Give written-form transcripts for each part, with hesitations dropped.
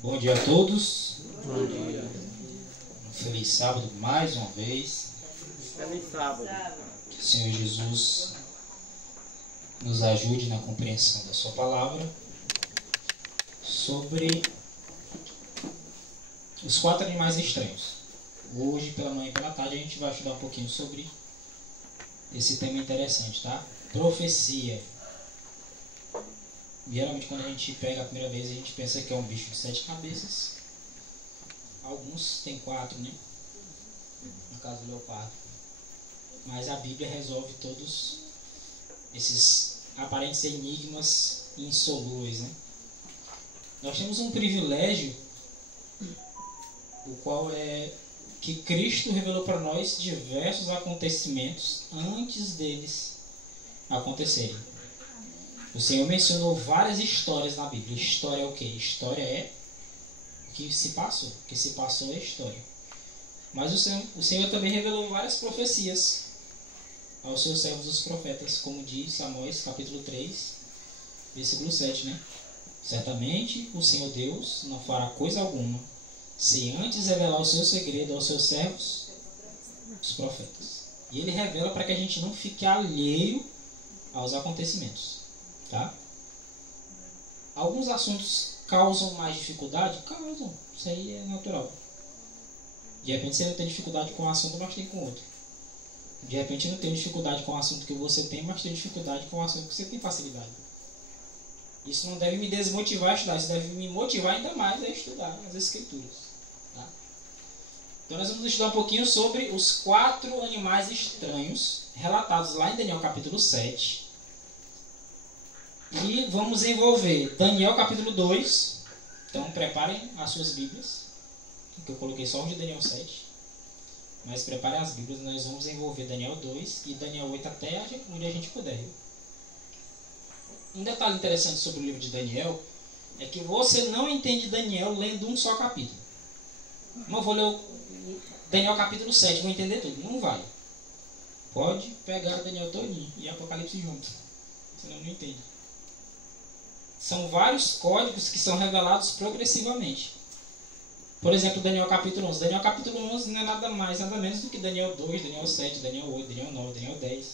Bom dia a todos. Bom dia. Um feliz sábado mais uma vez. Feliz sábado. Que o Senhor Jesus nos ajude na compreensão da sua palavra sobre os 4 animais estranhos. Hoje, pela manhã e pela tarde, a gente vai estudar um pouquinho sobre esse tema interessante, tá? Profecia. Geralmente, quando a gente pega a primeira vez, a gente pensa que é um bicho de 7 cabeças. Alguns têm 4, né? No caso do leopardo. Mas a Bíblia resolve todos esses aparentes enigmas insolúveis, né? Nós temos um privilégio, o qual é que Cristo revelou para nós diversos acontecimentos antes deles acontecerem. O Senhor mencionou várias histórias na Bíblia. História é o quê? História é o que se passou. O que se passou é história. Mas o Senhor também revelou várias profecias aos seus servos os profetas, como diz Amós capítulo 3, versículo 7, né? Certamente o Senhor Deus não fará coisa alguma, se antes revelar o seu segredo aos seus servos, os profetas. E ele revela para que a gente não fique alheio aos acontecimentos. Tá? Alguns assuntos causam mais dificuldade? Causam. Isso aí é natural. De repente você não tem dificuldade com um assunto, mas tem com outro. De repente não tem dificuldade com o assunto que você tem, mas tem dificuldade com o assunto que você tem facilidade. Isso não deve me desmotivar a estudar, isso deve me motivar ainda mais a estudar as Escrituras. Tá? Então nós vamos estudar um pouquinho sobre os 4 animais estranhos relatados lá em Daniel capítulo 7. E vamos envolver Daniel capítulo 2. Então preparem as suas Bíblias, que eu coloquei só o de Daniel 7. Mas preparem as Bíblias, nós vamos envolver Daniel 2 e Daniel 8 até onde a gente puder. Um detalhe interessante sobre o livro de Daniel é que você não entende Daniel lendo um só capítulo. Não vou ler o Daniel capítulo 7, vou entender tudo. Não vai. Pode pegar Daniel todinho e Apocalipse junto, senão não entende. São vários códigos que são revelados progressivamente. Por exemplo, Daniel capítulo 11. Daniel capítulo 11 não é nada mais, nada menos do que Daniel 2, Daniel 7, Daniel 8, Daniel 9, Daniel 10.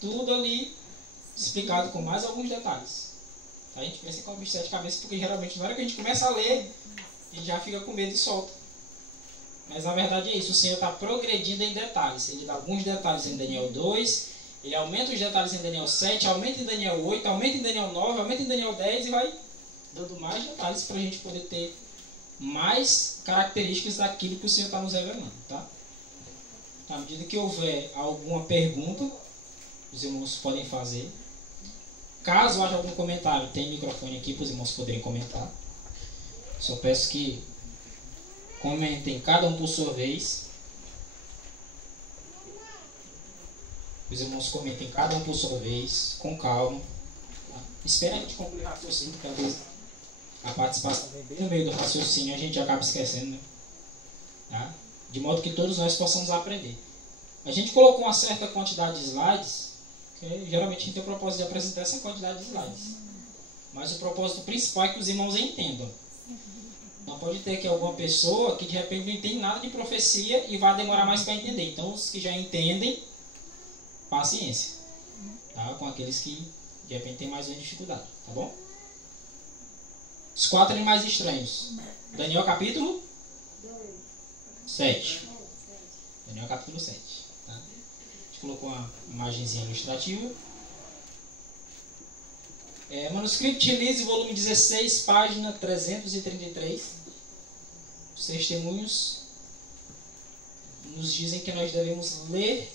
Tudo ali explicado com mais alguns detalhes. A gente pensa que é um bicho de 7 cabeças, porque geralmente na hora que a gente começa a ler, a gente já fica com medo e solta. Mas na verdade é isso, o Senhor está progredindo em detalhes. Ele dá alguns detalhes em Daniel 2, ele aumenta os detalhes em Daniel 7, aumenta em Daniel 8, aumenta em Daniel 9, aumenta em Daniel 10 e vai dando mais detalhes para a gente poder ter mais características daquilo que o Senhor está nos revelando. Tá? À medida que houver alguma pergunta, os irmãos podem fazer. Caso haja algum comentário, tem microfone aqui para os irmãos poderem comentar. Só peço que comentem cada um por sua vez. Os irmãos comentem cada um por sua vez, com calma. Tá? Espera a gente concluir o raciocínio, porque às vezes a participação vem bem no meio do raciocínio e a gente acaba esquecendo, né? Tá? De modo que todos nós possamos aprender. A gente colocou uma certa quantidade de slides, que geralmente a gente tem o propósito de apresentar essa quantidade de slides. Mas o propósito principal é que os irmãos entendam. Não pode ter aqui alguma pessoa que de repente não entende nada de profecia e vai demorar mais para entender. Então os que já entendem, paciência, tá? Com aqueles que de repente têm mais uma dificuldade, tá bom? Os 4 animais estranhos. Daniel capítulo 7. Daniel capítulo 7. Tá? A gente colocou uma imagenzinha ilustrativa. Manuscrito de Lise, volume 16, página 333. Os testemunhos nos dizem que nós devemos ler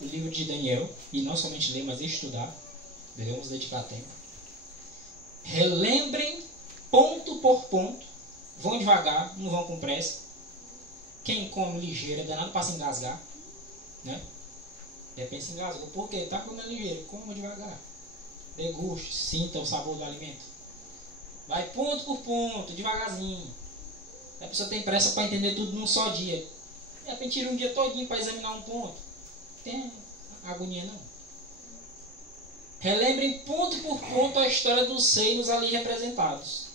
o livro de Daniel, e não somente ler, mas estudar. Devemos dedicar tempo. Relembrem ponto por ponto. Vão devagar, não vão com pressa. Quem come ligeiro é danado para se engasgar. Né? De repente se engasgou. Por quê? Está comendo ligeiro. Coma devagar. Deguste, sinta o sabor do alimento. Vai ponto por ponto, devagarzinho. A pessoa tem pressa para entender tudo num só dia. De repente tira um dia todinho para examinar um ponto. Tem agonia não. Relembrem ponto por ponto a história dos reinos ali representados.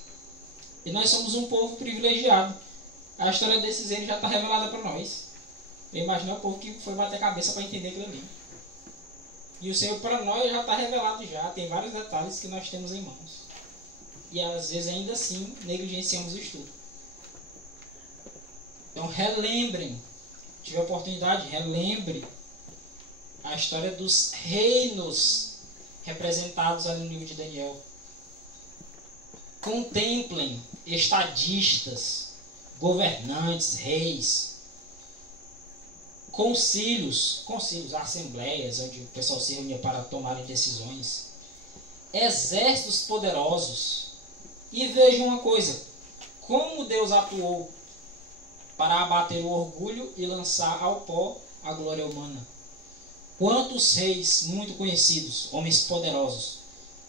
E nós somos um povo privilegiado. A história desses reinos já está revelada para nós. Eu imagino o povo que foi bater a cabeça para entender aquilo ali. E o Senhor para nós já está revelado já. Tem vários detalhes que nós temos em mãos. E às vezes ainda assim negligenciamos o estudo. Então relembrem. Tive a oportunidade, relembre a história dos reinos representados ali no livro de Daniel. Contemplem estadistas, governantes, reis, concílios, assembleias, onde o pessoal se reunia para tomarem decisões, exércitos poderosos. E vejam uma coisa, como Deus atuou para abater o orgulho e lançar ao pó a glória humana. Quantos reis muito conhecidos, homens poderosos,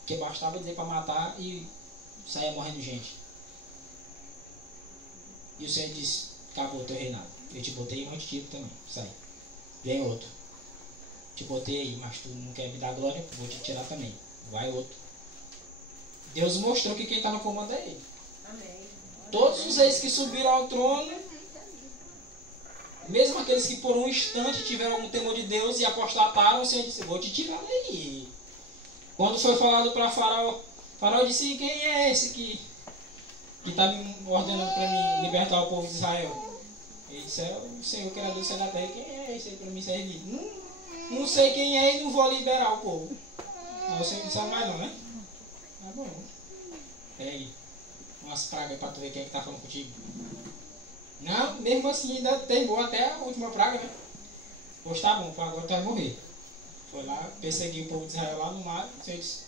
que bastava dizer para matar e saia morrendo gente. E o Senhor disse, acabou o teu reinado. Eu te botei um antigo também, sai. Vem outro. Te botei aí, mas tu não quer me dar glória, vou te tirar também. Vai outro. Deus mostrou que quem está no comando é Ele. Amém. Todos os reis que subiram ao trono, mesmo aqueles que por um instante tiveram algum temor de Deus e apostataram, o Senhor disse, vou te tirar daí. Quando foi falado para Faraó, Faraó disse, quem é esse que está me ordenando para mim libertar o povo de Israel? Ele disse, é o Senhor, Criador do céu e da terra. Quem é esse aí para me servir? Não sei quem é e não vou liberar o povo. Mas o Senhor não sabe mais não, né? Tá bom. Pega aí umas pragas para tu ver quem é que está falando contigo. Não, mesmo assim ainda terminou até a última praga, né? Pois tá bom, agora tu vai morrer. Foi lá, perseguiu o povo de Israel lá no mar, o Senhor disse,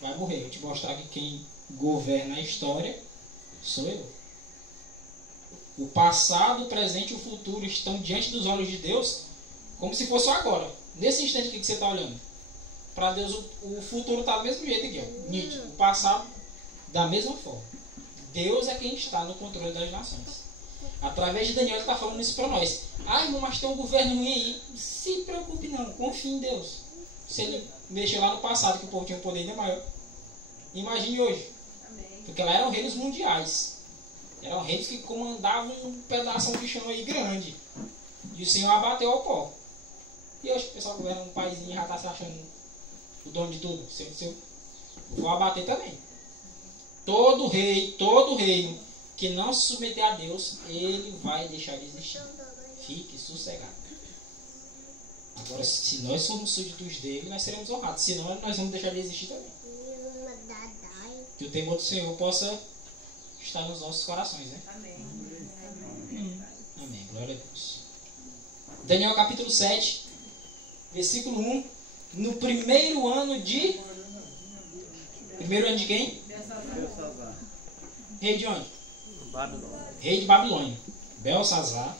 vai morrer. Eu te mostrar que quem governa a história sou eu. O passado, o presente e o futuro estão diante dos olhos de Deus como se fosse agora. Nesse instante que você está olhando. Para Deus o futuro está do mesmo jeito aqui, ó, nítido. O passado da mesma forma. Deus é quem está no controle das nações. Através de Daniel ele está falando isso para nós. Ah, irmão, mas tem um governo ruim aí. Se preocupe não, confie em Deus. Se ele mexeu lá no passado que o povo tinha um poder ainda maior, imagine hoje. Porque lá eram reinos mundiais. Eram reinos que comandavam um pedaço de chão aí grande. E o Senhor abateu ao pó. E hoje o pessoal governa um país e já está se achando o dono de tudo. Eu vou abater também. Todo reino que não se submeter a Deus, ele vai deixar de existir. Fique sossegado. Agora, se nós formos súditos dele, nós seremos honrados. Senão, nós vamos deixar de existir também. Que o temor do Senhor possa estar nos nossos corações, né? Amém. Amém. Glória a Deus. Daniel capítulo 7, versículo 1. No primeiro ano de... Primeiro ano de quem? Rei de onde? Babilônia. Rei de Babilônia. Belsazar,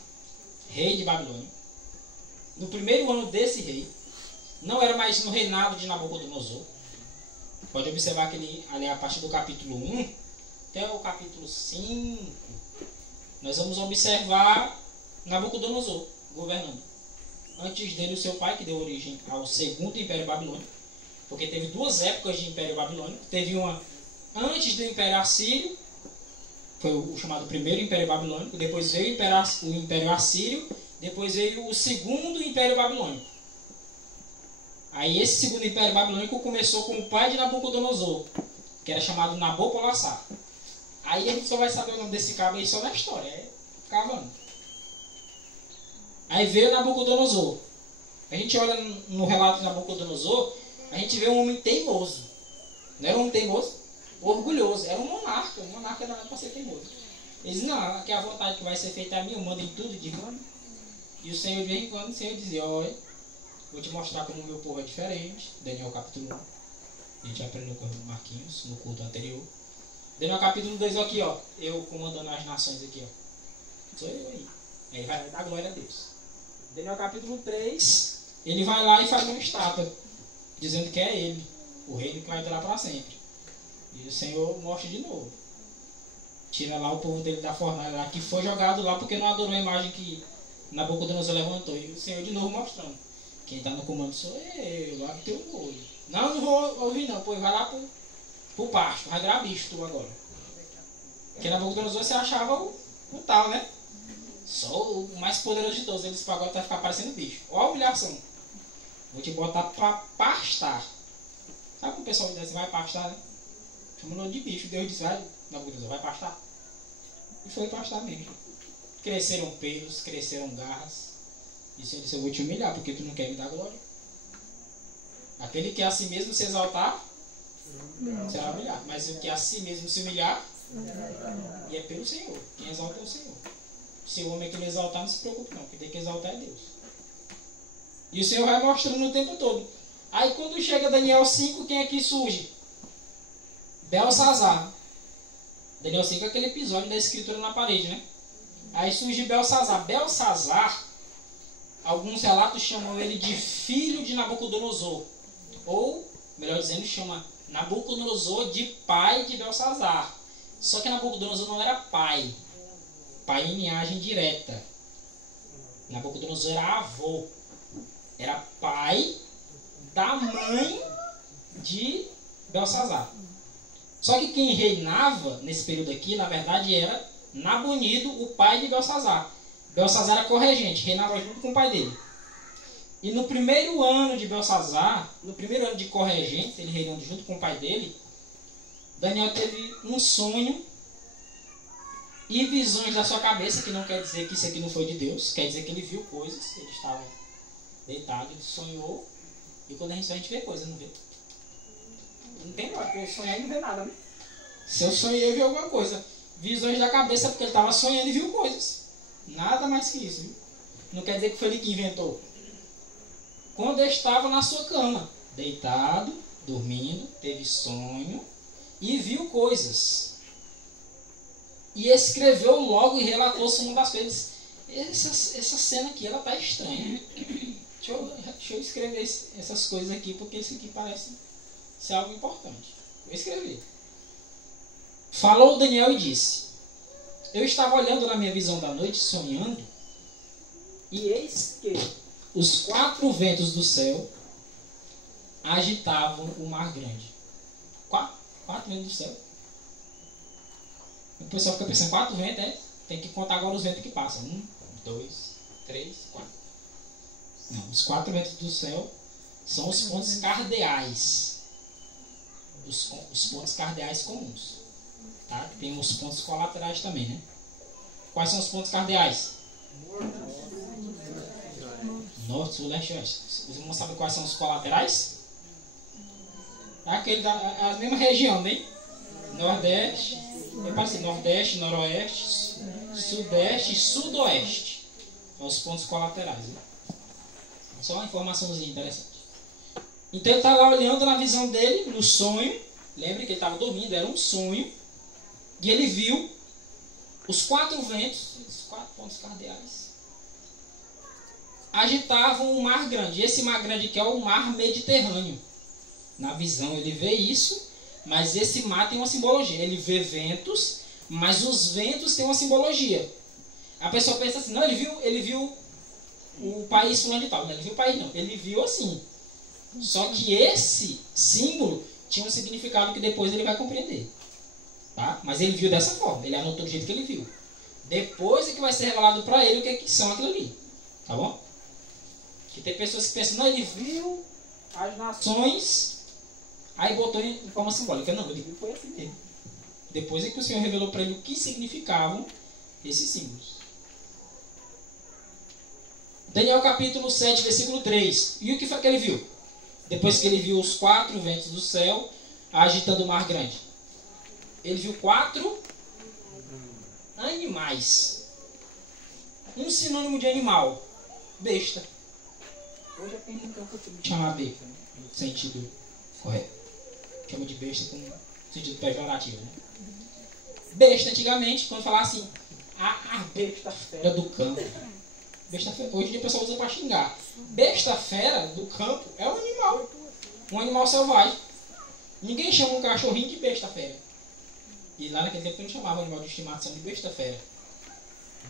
rei de Babilônia. No primeiro ano desse rei, não era mais no reinado de Nabucodonosor. Pode observar que ele, ali a partir do capítulo 1 até o capítulo 5, nós vamos observar Nabucodonosor governando. Antes dele, o seu pai, que deu origem ao segundo Império Babilônico. Porque teve duas épocas de Império Babilônico. Teve uma antes do Império Assírio, foi o chamado primeiro Império Babilônico. Depois veio o Império Assírio. Depois veio o segundo Império Babilônico. Aí esse segundo Império Babilônico começou com o pai de Nabucodonosor, que era chamado Nabopolassar. Aí a gente só vai saber o nome desse cabo aí só na história, é cavando. Aí veio Nabucodonosor. A gente olha no relato de Nabucodonosor, a gente vê um homem teimoso. Não era um homem teimoso? Orgulhoso. Era um monarca. Um monarca era para ser teimoso. Ele diz, não, aqui é a vontade que vai ser feita a mim, eu mando em tudo de quando. E o Senhor, de vez em quando, o Senhor dizia, olha, vou te mostrar como o meu povo é diferente. Daniel capítulo 1. A gente aprendeu com o Marquinhos no culto anterior. Daniel capítulo 2, aqui, ó. Eu comandando as nações aqui, ó. Sou eu aí. Aí vai dar glória a Deus. Daniel capítulo 3, ele vai lá e faz uma estátua, dizendo que é ele, o reino que vai durar para sempre. E o Senhor mostra de novo. Tira lá o povo dele da fornalha lá, que foi jogado lá porque não adorou a imagem que Nabucodonosor levantou. E o Senhor de novo mostrando. Quem está no comando sou eu, lá que tem o olho. Não vou ouvir não, pô, vai lá pro pasto, vai virar bicho tu agora. Porque Nabucodonosor você achava o tal, né? Só o mais poderoso de todos. Eles agora vai ficar parecendo bicho. Olha a humilhação. Vou te botar pra pastar. Sabe como o pessoal diz, vai pastar, né? Chamando de bicho. Deus disse, vai, Nabucodonosor, vai pastar. E foi pastar mesmo. Cresceram pelos, cresceram garras. E ele disse, eu vou te humilhar, porque tu não quer me dar glória. Aquele que a si mesmo se exaltar, será humilhado. Mas o que a si mesmo se humilhar, e é pelo Senhor. Quem exalta é o Senhor. Se o homem que ele exaltar, não se preocupe não. Quem tem que exaltar é Deus. E o Senhor vai mostrando o tempo todo. Aí quando chega Daniel 5, quem é que surge? Belsazar. Daniel 5 é aquele episódio da escritura na parede, né? Aí surge Belsazar. Belsazar, alguns relatos chamam ele de filho de Nabucodonosor. Ou, melhor dizendo, chama Nabucodonosor de pai de Belsazar. Só que Nabucodonosor não era pai. Pai em linhagem direta. Nabucodonosor era avô. Era pai da mãe de Belsazar. Só que quem reinava nesse período aqui, na verdade, era Nabonido, o pai de Belsazar. Belsazar era corregente, reinava junto com o pai dele. E no primeiro ano de Belsazar, no primeiro ano de corregente, ele reinando junto com o pai dele, Daniel teve um sonho e visões da sua cabeça, que não quer dizer que isso aqui não foi de Deus, quer dizer que ele viu coisas, ele estava deitado, ele sonhou, e quando a gente sonha, a gente vê coisas, não vê? Não tem nada, porque sonhar e não vê nada, né? Se eu sonhei, eu vi alguma coisa. Visões da cabeça, porque ele estava sonhando e viu coisas. Nada mais que isso, viu? Não quer dizer que foi ele que inventou. Quando ele estava na sua cama, deitado, dormindo, teve sonho e viu coisas. E escreveu logo e relatou uma das coisas. Essa cena aqui, ela tá estranha. Deixa eu escrever essas coisas aqui, porque isso aqui parece ser algo importante. Vou escrever. Falou Daniel e disse: eu estava olhando na minha visão da noite, sonhando, e eis que os 4 ventos do céu agitavam o mar grande. 4 ventos do céu. O pessoal fica pensando, 4 ventos, tem que contar agora os ventos que passam. 1, 2, 3, 4. Não, os 4 ventos do céu são os pontos cardeais. Os pontos cardeais comuns. Tá? Tem os pontos colaterais também, né? Quais são os pontos cardeais? Norte, sul, leste e oeste. Os irmãos sabem quais são os colaterais? É a mesma região, né? Nordeste, Nordeste, Noroeste, Sudeste e Sudoeste. São os pontos colaterais. Né? Só uma informaçãozinha interessante. Então ele está lá olhando na visão dele, no sonho. Lembre que ele estava dormindo, era um sonho. E ele viu os 4 ventos, os 4 pontos cardeais, agitavam um mar grande. E esse mar grande que é o mar Mediterrâneo. Na visão ele vê isso, mas esse mar tem uma simbologia. Ele vê ventos, mas os ventos têm uma simbologia. A pessoa pensa assim, não, ele viu o país fulano de tal. Não, ele viu o país não, ele viu assim. Só que esse símbolo tinha um significado que depois ele vai compreender. Tá? Mas ele viu dessa forma, ele anotou do jeito que ele viu. Depois é que vai ser revelado para ele o que, que são aquilo ali. Tá bom? Que tem pessoas que pensam, não, ele viu as nações, aí botou em forma simbólica. Não, ele viu foi assim mesmo. Depois é que o Senhor revelou para ele o que significavam esses símbolos. Daniel capítulo 7, versículo 3. E o que foi que ele viu? Depois que ele viu os 4 ventos do céu agitando o mar grande. Ele viu 4 animais. Um sinônimo de animal. Besta. Hoje a gente não tem chamar besta, né? No sentido correto. Chama de besta com sentido pejorativo, né? Besta, antigamente, quando falava assim, a besta fera do campo. Besta fera. Hoje em dia o pessoal usa para xingar. Besta fera do campo é um animal. Um animal selvagem. Ninguém chama um cachorrinho de besta fera. E lá naquele tempo não chamava o animal de estimação de besta fera.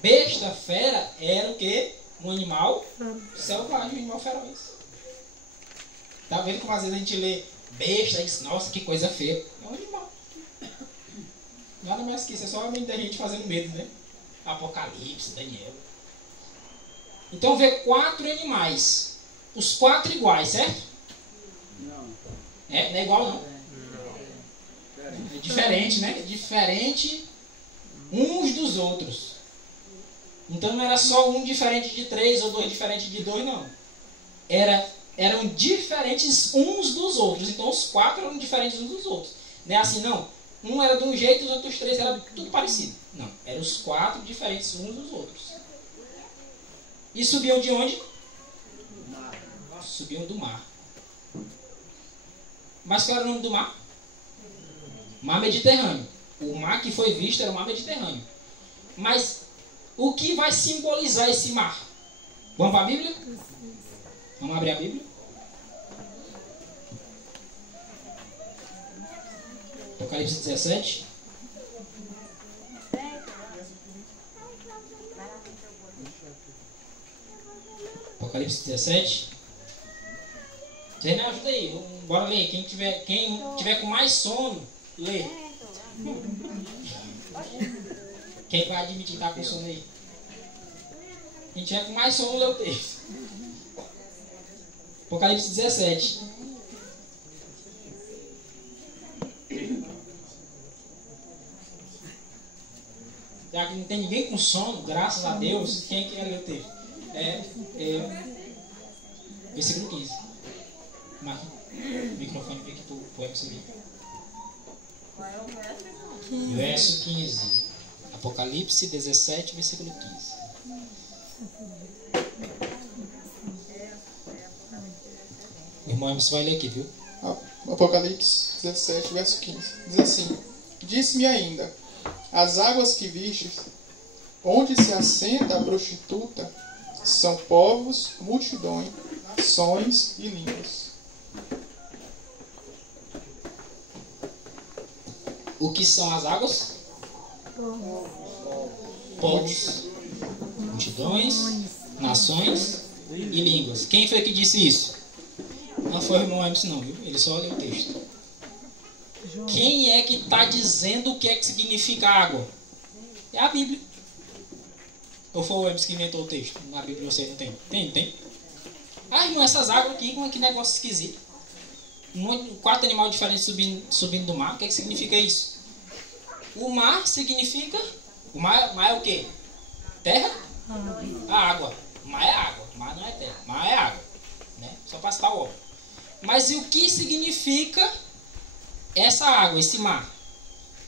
Besta fera era o quê? Um animal selvagem, um animal feroz. Tá vendo como às vezes a gente lê besta e diz, nossa, que coisa feia. É um animal. Nada mais que isso, é só a mente da gente fazendo medo, né? Apocalipse, Daniel. Então vê 4 animais. Os 4 iguais, certo? Não. Não é igual não. É diferente, né? É diferente uns dos outros. Então não era só um diferente de 3 ou 2 diferente de 2, não. Eram diferentes uns dos outros. Então os 4 eram diferentes uns dos outros. Não é assim, não. Um era de um jeito, os outros 3 eram tudo parecido. Não. Eram os 4 diferentes uns dos outros. E subiam de onde? Subiam do mar. Mas qual era o nome do mar? Mar Mediterrâneo. O mar que foi visto era o mar Mediterrâneo. Mas o que vai simbolizar esse mar? Vamos para a Bíblia? Vamos abrir a Bíblia? Apocalipse 17. Apocalipse 17. Vocês me ajudam aí, bora ler. Quem tiver com mais sono, lê. Quem vai admitir que está com sono aí? Quem tiver com mais sono, lê o texto. Apocalipse 17. Já que não tem ninguém com sono, graças a Deus, quem é que quer ler o texto? Versículo 15. Marca o microfone para que tu põe para você ver. Qual é o verso? Verso 15. Apocalipse 17, versículo 15. O irmão Emerson vai ler aqui, viu? Apocalipse 17, verso 15. Diz assim: Disse-me ainda: as águas que vistes, onde se assenta a prostituta, são povos, multidões, nações e línguas. O que são as águas? Povos, multidões, nações e línguas. Quem foi que disse isso? Não foi o irmão Emerson, não, viu? Ele só leu o texto. Quem é que está dizendo o que é que significa água? É a Bíblia. Ou foi o Emerson que inventou o texto? Na Bíblia você não tem? Tem. Ah, irmão, essas águas aqui, que negócio esquisito. 4 animais diferentes subindo do mar. O que é que significa isso? O mar significa... O mar é o quê? Terra? A água. O mar é água. O mar não é terra. O mar é água. Né? Só para citar o óbvio. Mas e o que significa essa água, esse mar?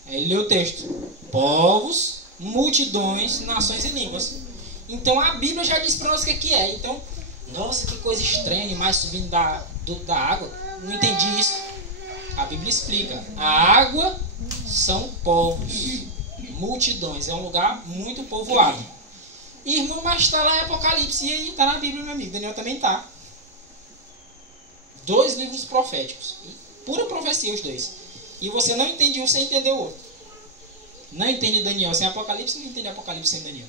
Aí ele lê o texto. Povos, multidões, nações e línguas. Então a Bíblia já diz para nós o que é. Então, nossa, que coisa estranha, animais subindo da água. Não entendi isso. A Bíblia explica. A água são povos, multidões. É um lugar muito povoado. Irmão, mas está lá em Apocalipse. E aí está na Bíblia, meu amigo. Daniel também está. 2 livros proféticos. Pura profecia os 2. E você não entende um sem entender o outro. Não entende Daniel sem Apocalipse, não entende Apocalipse sem Daniel.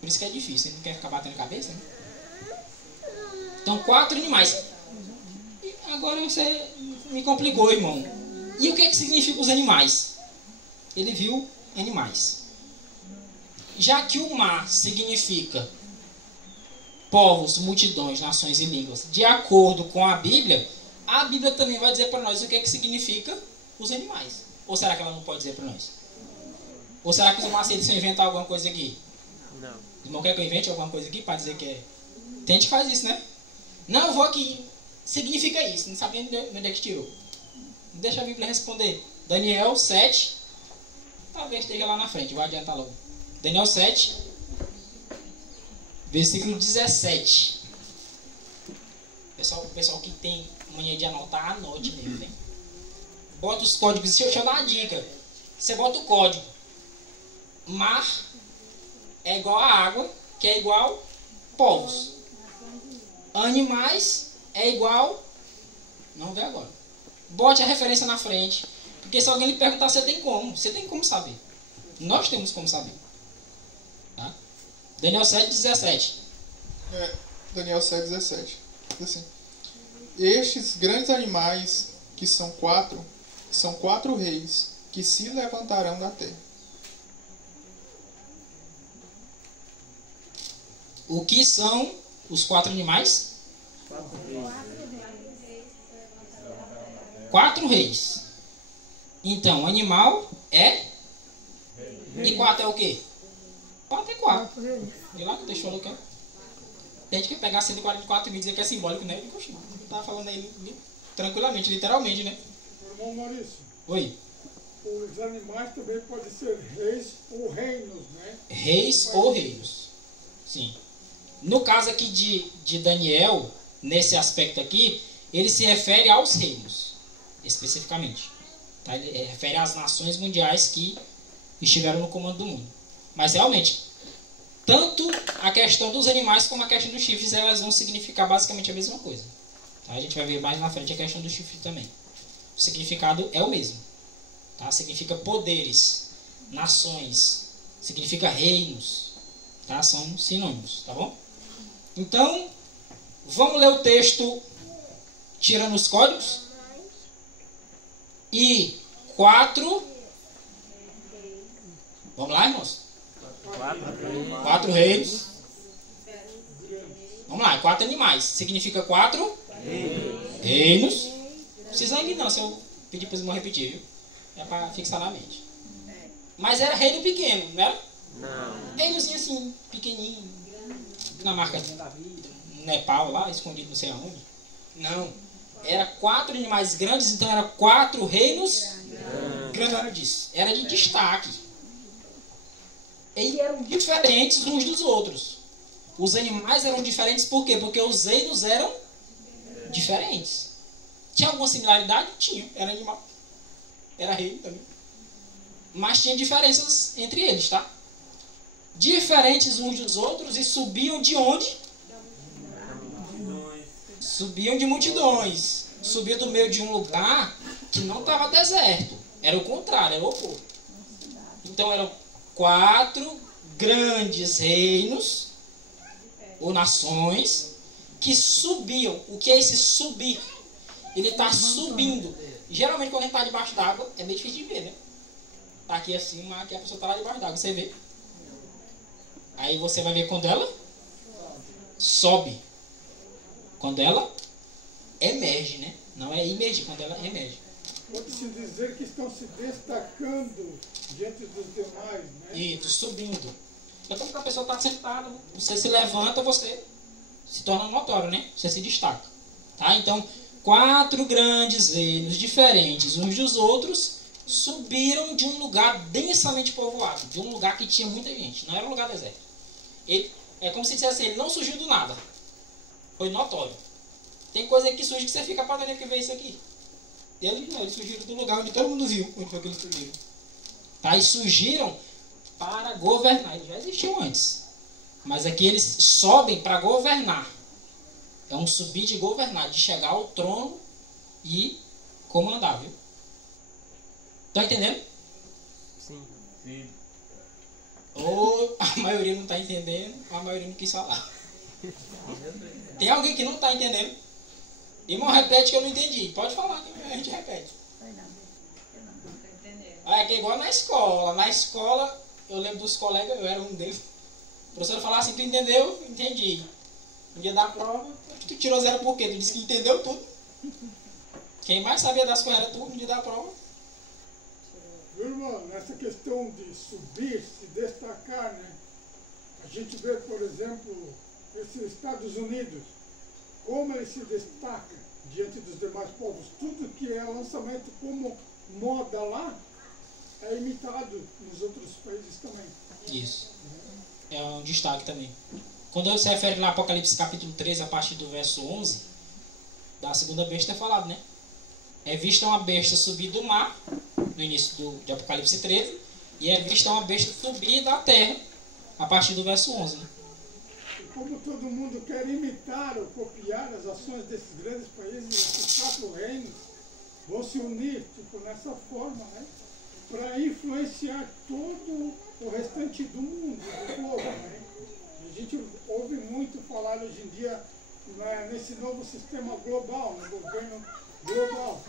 Por isso que é difícil. Você não quer ficar batendo cabeça, né? Então, 4 animais. E agora você me complicou, irmão. E o que é que significa os animais? Ele viu animais. Já que o mar significa povos, multidões, nações e línguas, de acordo com a Bíblia também vai dizer para nós o que é que significa os animais. Ou será que ela não pode dizer para nós? Ou será que os macetes vão inventar alguma coisa aqui? Não. O irmão quer que eu invente alguma coisa aqui para dizer que é... Tem gente que faz isso, né? Não, eu vou aqui. Significa isso. Não sabia onde é que tirou. Deixa a Bíblia responder. Daniel 7. Talvez esteja lá na frente. Vou adiantar logo. Daniel 7. Versículo 17. O pessoal que tem mania de anotar, anote mesmo, né? Bota os códigos. Deixa eu dar uma dica. Você bota o código. Mar é igual a água, que é igual povos. Animais é igual... Não vê agora. Bote a referência na frente. Porque se alguém lhe perguntar, você tem como. Você tem como saber. Nós temos como saber. Tá? Daniel 7, 17. Daniel 7, 17. Diz assim: estes grandes animais, que são quatro reis, que se levantarão da terra. O que são os 4 animais? 4 reis. Então, animal é... E 4 é o quê? 4 é 4. E lá que deixou no campo. Tem gente que pegar 144 mil e dizer que é simbólico, né? Ele tá falando aí tranquilamente, literalmente, né? Irmão Maurício, Oi. os animais também podem ser reis ou reinos, né? Reis ou reinos. Sim. No caso aqui de Daniel, nesse aspecto aqui, ele se refere aos reinos, especificamente. Tá? Ele refere às nações mundiais que estiveram no comando do mundo. Mas realmente, tanto a questão dos animais como a questão dos chifres, elas vão significar basicamente a mesma coisa. Tá? A gente vai ver mais na frente a questão dos chifres também. O significado é o mesmo. Tá? Significa poderes, nações, significa reinos. Tá? São sinônimos, tá bom? Então, vamos ler o texto tirando os códigos. E 4. Vamos lá, irmãos? 4 reinos. Vamos lá, 4 animais. Significa 4 reinos. Não precisa ir não, se eu pedir para os irmãos repetir, viu? É para fixar na mente. Mas era reino pequeno, não era? Não. Reinozinho assim, pequenininho. Na marca Nepal lá, escondido não sei aonde. Não. Era 4 animais grandes, então era 4 reinos grandes. Era de destaque. Eles eram diferentes uns dos outros. Os animais eram diferentes por quê? Porque os reinos eram diferentes. Tinha alguma similaridade? Tinha. Era animal. Era reino também. Mas tinha diferenças entre eles, tá? Diferentes uns dos outros e subiam de onde? Subiam de multidões. Subiam do meio de um lugar que não estava deserto. Era o contrário, era o oposto. Então eram 4 grandes reinos ou nações que subiam. O que é esse subir? Ele está subindo. Geralmente quando a gente está debaixo d'água é meio difícil de ver, né? Está aqui assim, mas aqui a pessoa está lá debaixo d'água. Você vê. Aí você vai ver quando ela sobe. Quando ela emerge, né? Não é emergir, quando ela emerge. Pode-se dizer que estão se destacando diante dos demais, né? Isso, subindo. Então quando a pessoa está sentada, você se levanta, você se torna notório, né? Você se destaca. Tá? Então, 4 grandes reinos diferentes uns dos outros subiram de um lugar densamente povoado, de um lugar que tinha muita gente. Não era um lugar deserto. Ele, é como se dissesse assim, ele não surgiu do nada. Foi notório. Tem coisa que surge que você fica para que ver isso aqui. E eles não, eles surgiram do lugar onde todo mundo viu onde foi que eles surgiram. Tá? E surgiram para governar. Eles já existiam antes. Mas aqui eles sobem para governar. É um subir de governar, de chegar ao trono e comandar, viu? Estão entendendo? Sim. Ou a maioria não está entendendo, ou a maioria não quis falar. Tem alguém que não está entendendo? Irmão, repete que eu não entendi. Pode falar que a gente repete. É que é igual na escola. Na escola, eu lembro dos colegas, eu era um deles. O professor falava assim, tu entendeu? Entendi. No dia da prova, tu tirou 0 por quê? Tu disse que entendeu tudo. Quem mais sabia das coisas era tu no dia da prova. Irmão, nessa questão de subir, se destacar, né? A gente vê, por exemplo, esses Estados Unidos, como ele se destaca diante dos demais povos. Tudo que é lançamento como moda lá, é imitado nos outros países também. Isso. É um destaque também. Quando se refere lá Apocalipse capítulo 13, a partir do verso 11, da segunda besta é falado, né? É vista uma besta subir do mar, no início de Apocalipse 13, e é vista uma besta subir da terra, a partir do verso 11, né? E como todo mundo quer imitar ou copiar as ações desses grandes países, esses 4 reinos vão se unir, tipo, nessa forma, né? Para influenciar todo o restante do mundo, do globo, né? A gente ouve muito falar hoje em dia, né, nesse novo sistema global, no governo global,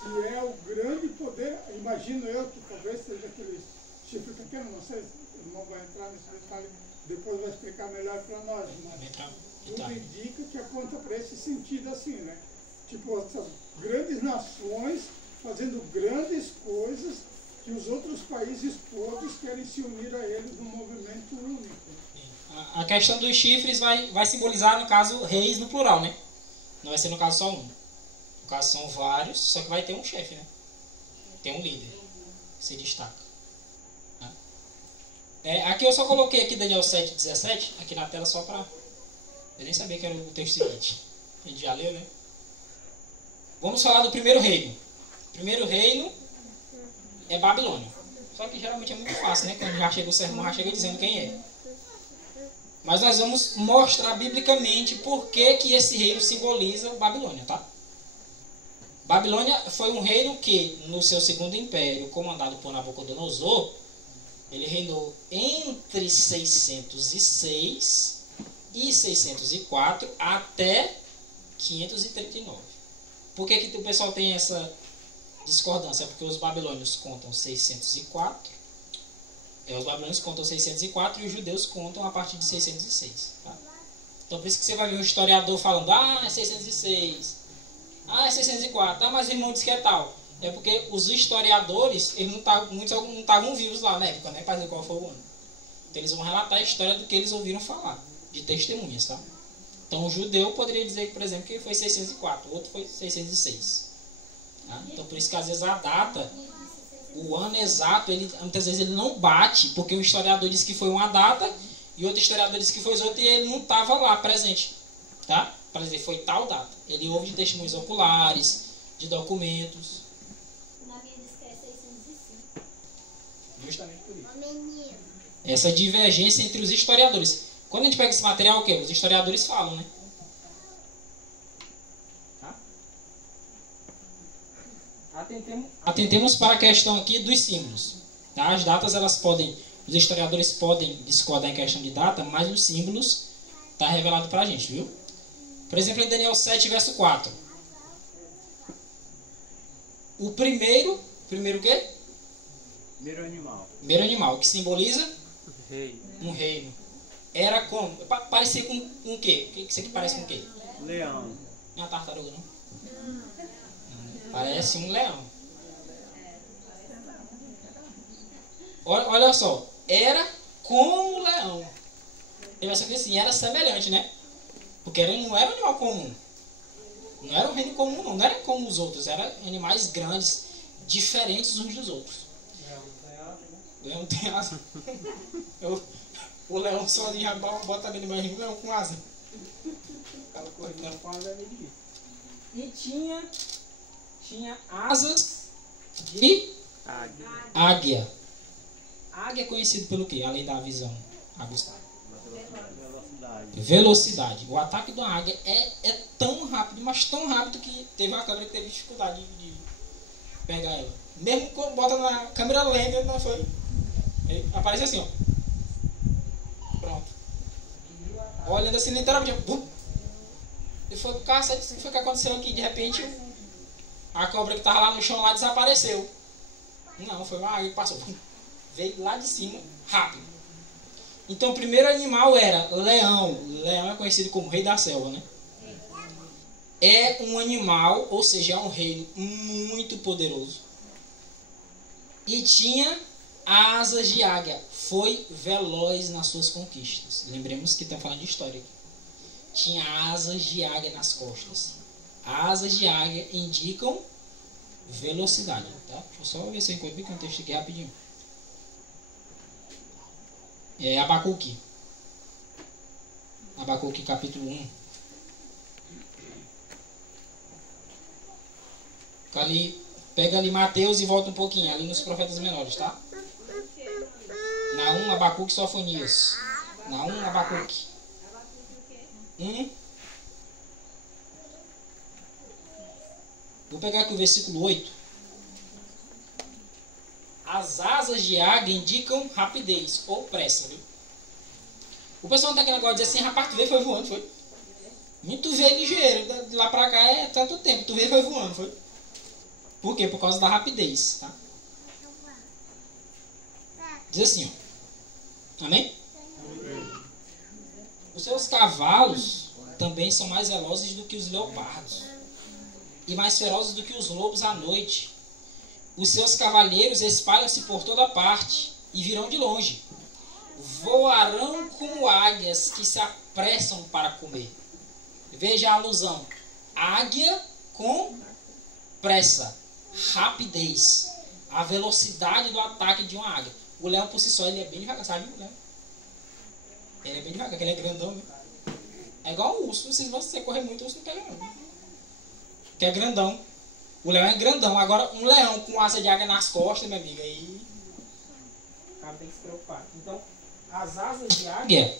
que é o grande poder. Imagina imagino eu que talvez seja aquele chifre pequeno, não sei se o irmão vai entrar nesse detalhe, depois vai explicar melhor para nós, mas tudo indica que aponta para esse sentido assim, né? Tipo, essas grandes nações fazendo grandes coisas que os outros países todos querem se unir a eles num movimento único. A questão dos chifres vai simbolizar, no caso, reis no plural, né? Não vai ser no caso só um. No caso são vários, só que vai ter um chefe, né? Tem um líder que se destaca. Aqui eu só coloquei aqui Daniel 7,17 aqui na tela só para... Eu nem sabia que era o texto seguinte. A gente já leu, né? Vamos falar do primeiro reino. O primeiro reino é Babilônia. Só que geralmente é muito fácil, né? Quando já chega o sermão, já chega dizendo quem é. Mas nós vamos mostrar biblicamente por que esse reino simboliza Babilônia, tá? Babilônia foi um reino que, no seu segundo império, comandado por Nabucodonosor, ele reinou entre 606 e 604 até 539. Por que o pessoal tem essa discordância? É porque os babilônios contam 604, os babilônios contam 604 e os judeus contam a partir de 606. Tá? Então por isso que você vai ver um historiador falando, é 606, é 604, mas o irmão disse que é tal. É porque os historiadores, muitos não estavam vivos lá na época, né, para dizer qual foi o ano. Então eles vão relatar a história do que eles ouviram falar, de testemunhas, tá? Então o judeu poderia dizer, por exemplo, que foi 604, o outro foi 606. Tá? Então por isso que às vezes a data, o ano exato, muitas vezes ele não bate, porque um historiador disse que foi uma data e outro historiador disse que foi outra e ele não estava lá presente, tá? Para dizer foi tal data. Ele ouve de testemunhos oculares, de documentos. Justamente por isso. Essa divergência entre os historiadores. Quando a gente pega esse material, o que? Os historiadores falam, né? Tá? Atentemos para a questão aqui dos símbolos. Tá? As datas, os historiadores podem discordar em questão de data, mas os símbolos está revelado para a gente, viu? Por exemplo, em Daniel 7, verso 4. O primeiro o quê? Primeiro animal. Primeiro animal, que simboliza? Rei. Um reino. Era como? Parecia com o quê? Isso aqui parece com o quê? Leão. Não é uma tartaruga, não? Parece um leão. Olha só. Era como um leão. Ele vai ser assim, era semelhante, né? Porque não era um animal comum. Não era um reino comum, não era como os outros. Eram animais grandes, diferentes uns dos outros. Leão tem asa. O leão sozinho já bota ali no meio do leão com asa. Aquela correndo com asa é meio difícil. E tinha asas de águia. Águia é conhecido pelo quê? Além da visão aguçada. Velocidade. O ataque da águia é tão rápido, mas tão rápido que teve uma câmera que teve dificuldade de pegar ela. Mesmo quando bota na câmera lenta, não foi? Aparece assim, ó. Pronto. Olhando assim, literalmente. E foi o cacete, o que foi que aconteceu aqui? De repente, a cobra que estava lá no chão lá desapareceu. Não, foi uma águia que passou. Veio lá de cima, rápido. Então o primeiro animal era leão. Leão é conhecido como rei da selva, né? É um animal, ou seja, é um reino muito poderoso. E tinha asas de águia. Foi veloz nas suas conquistas. Lembremos que estamos falando de história aqui. Tinha asas de águia nas costas. Asas de águia indicam velocidade. Tá? Deixa eu só ver se eu encontro o contexto aqui rapidinho. Abacuque. Abacuque capítulo 1. Pega ali Mateus e volta um pouquinho, ali nos profetas menores, tá? Naum, Abacuque, Sofonias. Naum, Abacuque. 1. Vou pegar aqui o versículo 8. As asas de águia indicam rapidez ou pressa, viu? O pessoal não tem aquele negócio de dizer assim, rapaz, tu veio e foi voando, foi? Muito veio ligeiro, de lá pra cá é tanto tempo, tu veio e foi voando, foi? Por quê? Por causa da rapidez, tá? Diz assim, ó. Amém? Os seus cavalos também são mais velozes do que os leopardos e mais ferozes do que os lobos à noite. Os seus cavalheiros espalham-se por toda parte e virão de longe. Voarão como águias que se apressam para comer. Veja a alusão. Águia com pressa, rapidez, a velocidade do ataque de uma águia. O leão por si só ele é bem devagar, sabe? O leão? Ele é bem devagar, porque ele é grandão, né? É igual um urso. Se você correr muito, o urso não pega não. Que é grandão. O leão é grandão. Agora, um leão com asa de águia nas costas, minha amiga, aí o cara tem que se preocupar. Então, as asas de águia,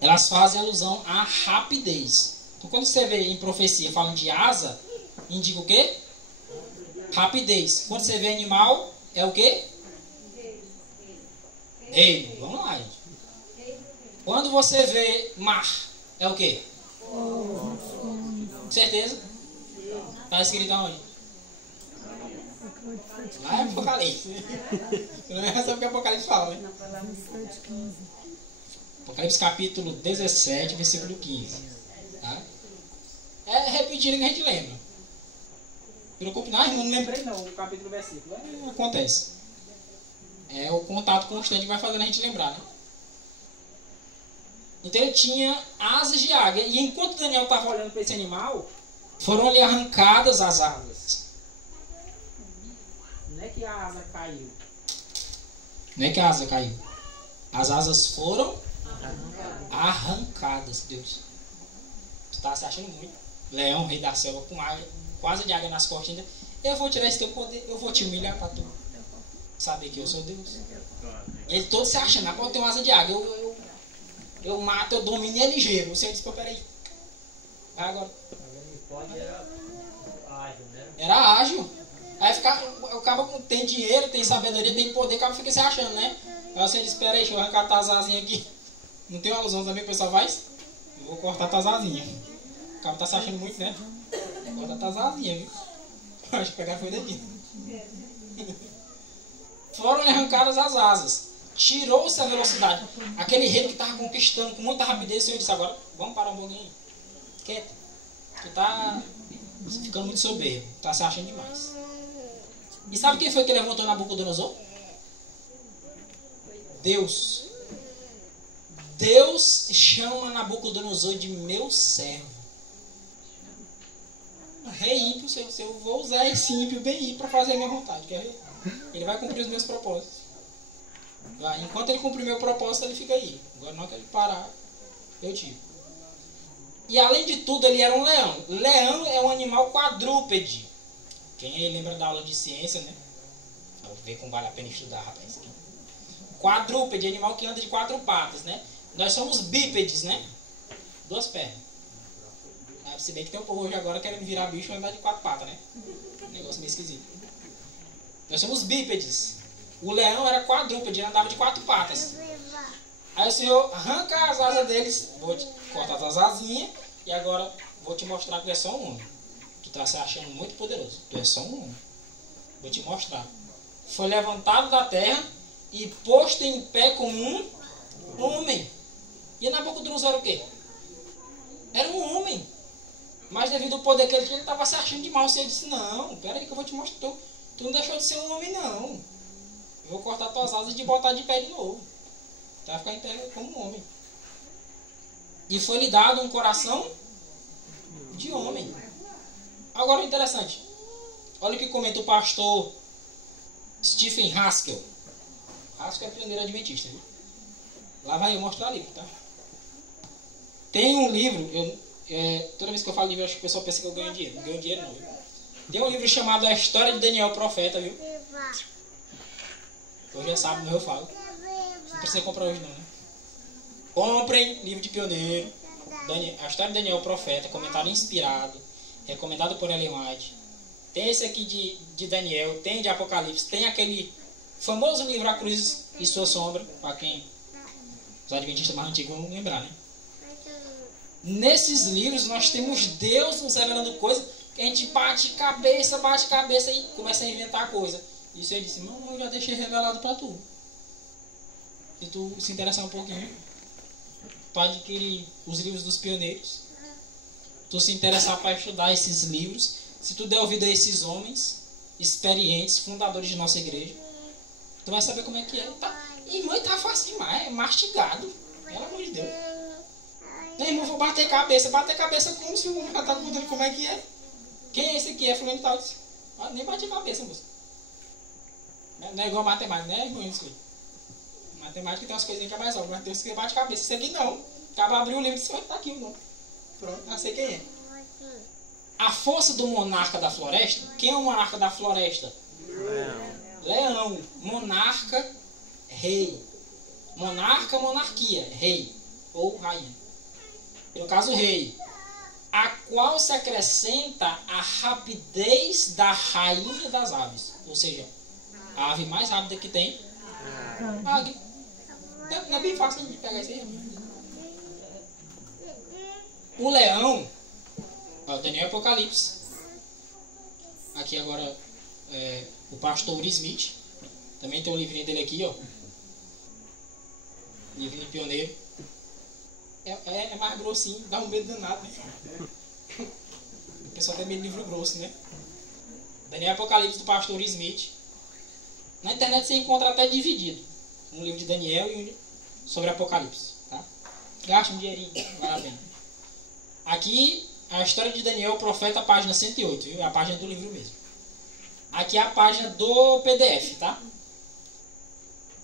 elas fazem alusão à rapidez. Então, quando você vê em profecia falando de asa, indica o quê? Rapidez. Quando você vê animal, é o quê? Reino. Vamos lá, gente. Quando você vê mar, é o quê? Certeza? Está escrito aonde? Lá é Apocalipse. Não é só o que Apocalipse fala, né? Apocalipse capítulo 17, versículo 15. Tá? É repetindo que a gente lembra. Preocupe, não lembrei não, o capítulo versículo. Acontece. É o contato constante que vai fazendo a gente lembrar, né? Então ele tinha asas de águia. E enquanto Daniel estava olhando para esse animal, foram ali arrancadas as asas. Não é que a asa caiu. Não é que a asa caiu. As asas foram arrancadas, Deus. Tu está se achando muito. Leão, rei da selva, com águia, quase de águia nas costas ainda. Eu vou tirar esse teu poder, eu vou te humilhar para tu saber que eu sou Deus. Ele todo se achando, agora eu tenho asa de águia, eu mato, eu domino e é ligeiro. O Senhor disse, pô, peraí. Vai agora. Era ágil. Aí o cara tem dinheiro, tem sabedoria, tem poder, o cara fica se achando, né? Aí o Senhor disse, peraí, deixa eu arrancar tuas asinhas aqui. Não tem uma alusão também, o pessoal faz? Eu vou cortar tuas asinhas. O cara tá se achando muito, né? Vou cortar tuas asinhas, viu? Acho que pegar foi daqui. Foram arrancadas as asas. Tirou-se a velocidade. Aquele rei que estava conquistando com muita rapidez, o Senhor disse, agora, vamos parar um pouquinho aí. Quieto. Tu tá ficando muito soberbo. Tá se achando demais. E sabe quem foi que levantou Nabucodonosor? Deus. Deus chama Nabucodonosor de meu servo. Rei ímpio, eu vou usar esse ímpio bem ímpio para fazer a minha vontade. Quer ver? Ele vai cumprir os meus propósitos. Enquanto ele cumprir meu propósito, ele fica aí. Agora, não que ele parar, eu tiro. E além de tudo, ele era um leão. Leão é um animal quadrúpede. Quem aí lembra da aula de ciência, né? Vou ver como vale a pena estudar, rapaz. Quadrúpede, animal que anda de 4 patas, né? Nós somos bípedes, né? 2 pernas. Se bem que tem um povo hoje agora querendo virar bicho e andar de 4 patas, né? Negócio meio esquisito. Nós somos bípedes. O leão era quadrúpede, ele andava de 4 patas. Aí o Senhor arranca as asas deles, vou te cortar as asinhas e agora vou te mostrar que tu é só um homem. Tu está se achando muito poderoso. Tu é só um homem. Vou te mostrar. Foi levantado da terra e posto em pé como um homem. E Nabucodonosor era o quê? Era um homem. Mas devido ao poder que ele tinha, ele estava se achando demais. Ele disse, não, peraí que eu vou te mostrar. Tu não deixou de ser um homem, não. Eu vou cortar tuas asas e te botar de pé de novo. Tu vai ficar em pé como um homem. E foi lhe dado um coração de homem. Agora o interessante. Olha o que comenta o pastor Stephen Haskell. Haskell é pioneiro adventista, viu? Lá vai eu mostrar o livro, tá? Tem um livro, toda vez que eu falo livro, acho que o pessoal pensa que eu ganho dinheiro. Não ganho dinheiro não, viu? Tem um livro chamado A História de Daniel Profeta, viu? Hoje é sábado, mas eu falo. Não precisa comprar hoje não, né? Comprem, livro de pioneiro. A História de Daniel Profeta, comentário inspirado, recomendado por Ellen White. Tem esse aqui de Daniel, tem de Apocalipse, tem aquele famoso livro A Cruz e Sua Sombra, para quem os adventistas mais antigos vão lembrar, né? Nesses livros nós temos Deus nos revelando coisas que a gente bate cabeça e começa a inventar coisa. E o Senhor disse, não, eu já deixei revelado para tu. e tu se interessar um pouquinho, tu adquirir os livros dos pioneiros, tu se interessar para estudar esses livros, se tu der ouvido a esses homens experientes, fundadores de nossa igreja, tu vai saber como é que é. Tá? Irmão, tá fácil demais, é mastigado, pelo amor de Deus. Não, irmão, vou bater cabeça como se o irmão já tá contando como é que é. Quem é esse aqui? É fulano e tal. Nem bati cabeça, moça. Não é igual matemática, né, irmão? Isso aí. Matemática tem umas coisinhas que é mais óbvias, mas tem uns que bate cabeça. Isso aqui não. Acaba abrir o livro e disse, tá aqui o nome. Pronto, já sei quem é. A força do monarca da floresta. Quem é o monarca da floresta? Leão. Monarca, rei. Monarca, monarquia, rei. Ou rainha. No caso, rei. A qual se acrescenta a rapidez da rainha das aves. Ou seja, a ave mais rápida que tem, a águia. Não é bem fácil de pegar isso aí. O leão, ó, Daniel Apocalipse. Aqui agora o pastor Will Smith. Também tem um livrinho dele aqui, ó. Livrinho pioneiro. É mais grossinho, dá um medo danado, né? O pessoal tem medo de livro grosso, né? Daniel Apocalipse do pastor Smith. Na internet você encontra até dividido. Um livro de Daniel e um sobre Apocalipse. Tá? Gaste um dinheirinho, vale a pena. Aqui, a história de Daniel, o profeta, página 108, viu? É a página do livro mesmo. Aqui é a página do PDF, tá?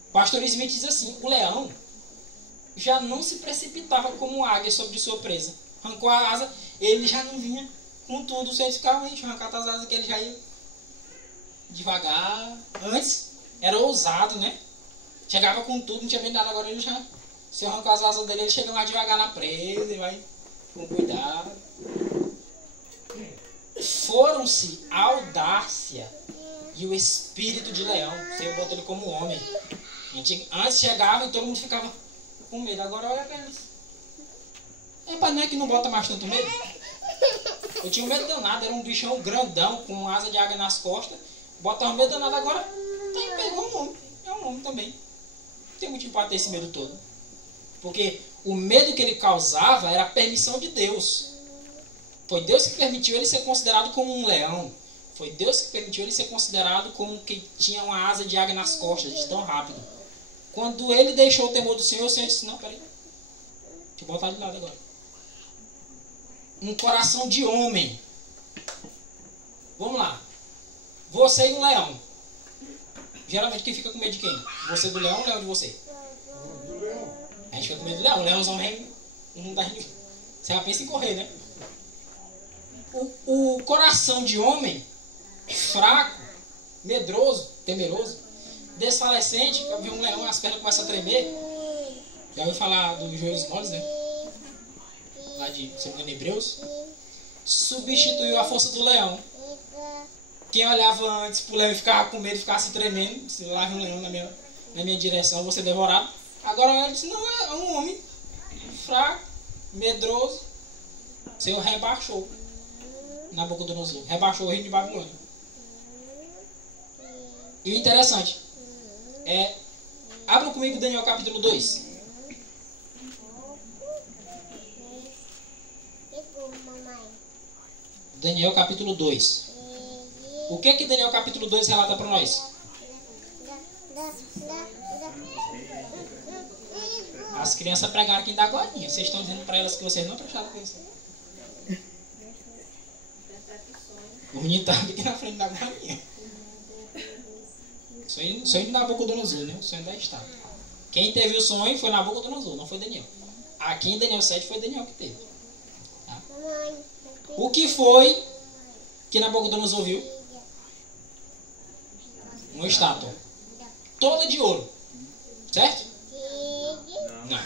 O pastor Smith diz assim, o leão já não se precipitava como águia sobre sua presa. Arrancou a asa, ele já não vinha com tudo, sem ficar, arrancar as asas que ele já ia devagar. Antes era ousado, né? Chegava com tudo, não tinha medo nada. Agora ele já, se arrancou as asas dele, ele chega mais devagar na presa e vai com cuidado. Foram-se a audácia e o espírito de leão. Você botou ele como homem. Antes chegava e todo mundo ficava com medo. Agora olha pra eles. Não é que não bota mais tanto medo? Eu tinha um medo danado, era um bichão grandão com asa de águia nas costas. Botava um medo danado, agora pegou um homem. É um homem também. Não tem motivo para ter esse medo todo. Porque o medo que ele causava era a permissão de Deus. Foi Deus que permitiu ele ser considerado como um leão. Foi Deus que permitiu ele ser considerado como que tinha uma asa de águia nas costas, de tão rápido. Quando ele deixou o temor do Senhor, o Senhor disse, não, peraí. Deixa eu botar de lado agora. Um coração de homem. Vamos lá. Você e o leão. Geralmente quem fica com medo de quem? Você do leão ou o leão de você? Do leão. A gente fica com medo do leão. O leãozão não dá. Você já pensa em correr, né? O coração de homem, fraco, medroso, temeroso, desfalecente, eu vi um leão, as pernas começam a tremer. Já ouviu falar dos joelhos moles, né? Lá de, se não me engano, Hebreus. Substituiu a força do leão. Quem olhava antes pro leão e ficava com medo, ficava se tremendo. Se lá vem um leão na minha direção, eu vou ser devorado. Agora ele disse, não, é um homem fraco, medroso. O Senhor rebaixou Nabucodonosor. Rebaixou o reino de Babilônia. E o interessante abra comigo Daniel capítulo 2. Daniel capítulo 2. O que Daniel capítulo 2 relata para nós? As crianças pregaram aqui da agorinha. Vocês estão dizendo para elas que vocês não prestaram atenção. O menino estava aqui na frente da agorinha. Sonho de Nabucodonosor, né? O sonho da estátua. Quem teve o sonho foi Nabucodonosor, não foi Daniel. Aqui em Daniel 7 foi Daniel que teve. Tá? O que foi que Nabucodonosor viu? Uma estátua. Toda de ouro. Certo? Não.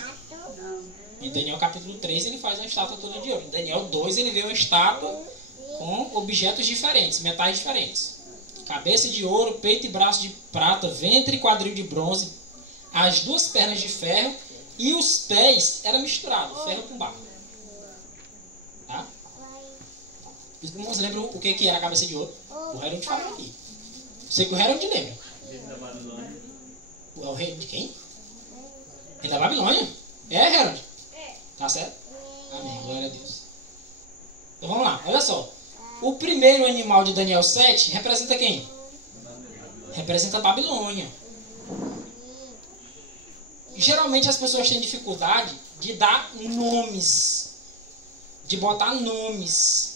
Em Daniel capítulo 3 ele faz uma estátua toda de ouro. Em Daniel 2 ele vê uma estátua com objetos diferentes, metais diferentes. Cabeça de ouro, peito e braço de prata, ventre e quadril de bronze, as duas pernas de ferro e os pés era misturado, ferro com barro. Tá? Os irmãos lembram o que era a cabeça de ouro? O Herod falou aqui. Sei que o Herod lembra. Reino da Babilônia. É o rei de quem? É da Babilônia? É, Harold? Tá certo? Amém, glória a Deus. Então vamos lá, olha só. O primeiro animal de Daniel 7 representa quem? Representa a Babilônia. Geralmente as pessoas têm dificuldade de dar nomes, de botar nomes